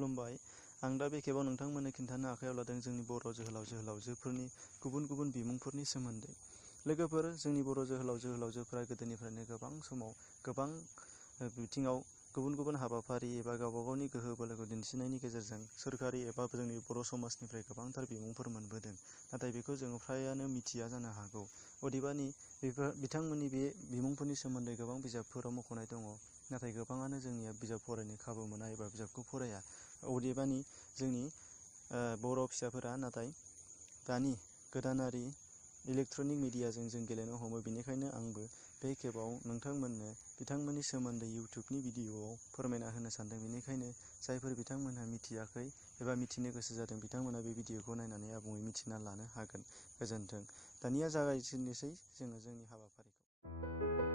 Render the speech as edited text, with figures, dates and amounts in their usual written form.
खुलुमबाय। आं दा बे खेबाव नोंथांमोननो खिन्थानो आखायाव लादों जोंनि बर' जोहोलाव जोहोलावजोफोरनि गुबुन गुबुन बिमुंफोरनि सोमोन्दै। लोगोफोर, जोंनि बर' जोहोलाव जोहोलावजोफोरा गोदोनिफ्रायनो गोबां समाव गोबां बिथिङाव गुबुन गुबुन हाबाफारि एबा गावबा गावनि गोहो बोलोखौ दिन्थिनायनि गेजेरजों सोरखारि एबा जोंनि बर' समाजनिफ्राय गोबांथार बिमुंफोर मोनबोदों। नाथाय बेखौ जोङो फ्रायानो मिथिया जानो हागौ। अदेबानि बिथांमोननि बे बिमुंफोरनि सोमोन्दै गोबां बिजाबफोराव मख'नाय दङ। नाथाय गोबाङानो जोंनिया बिजाब फरायनो खाबु मोना एबा बिजाबखौ फराया। अदेबानि जोंनि बर' फिसाफोरा नाथाय दानि गोदानारि इलेक्ट्रनिक मिडियाजों जों गेलेनो हमो। बेनिखायनो आंबो बे खेबाव नोंथांमोननो बिथांमोननि सोमोन्दै इउटुबनि भिडिअआव फोरमायना होनो सानदों। बेनिखायनो जायफोर बिथांमोनहा मिथियाखै एबा मिथिनो गोसो जादों बिथांमोना बे भिडिअखौ नायनानै आबुङै मिथिना लानो हागोन। गोजोन्थों। दानिया जागायजेननोसै जोङो जोंनि हाबाफारिखौ।